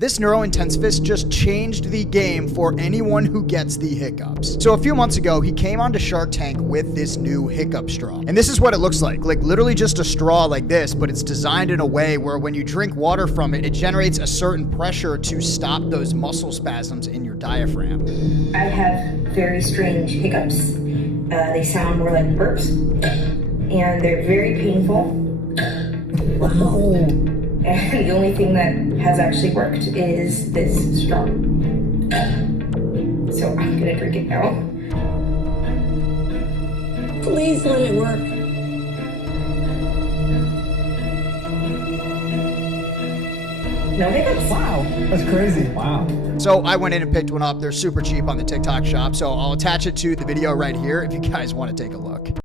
This NeuroIntensivist just changed the game for anyone who gets the hiccups. So a few months ago, he came onto Shark Tank with this new hiccup straw. And this is what it looks like literally just a straw like this, but it's designed in a way where when you drink water from it, it generates a certain pressure to stop those muscle spasms in your diaphragm. I have very strange hiccups. They sound more like burps, and they're very painful. Wow. And the only thing that has actually worked is this straw. So I'm gonna drink it now. Please let it work. No hiccups. Wow, that's crazy. Wow. So I went in and picked one up. They're super cheap on the TikTok shop, so I'll attach it to the video right here if you guys want to take a look.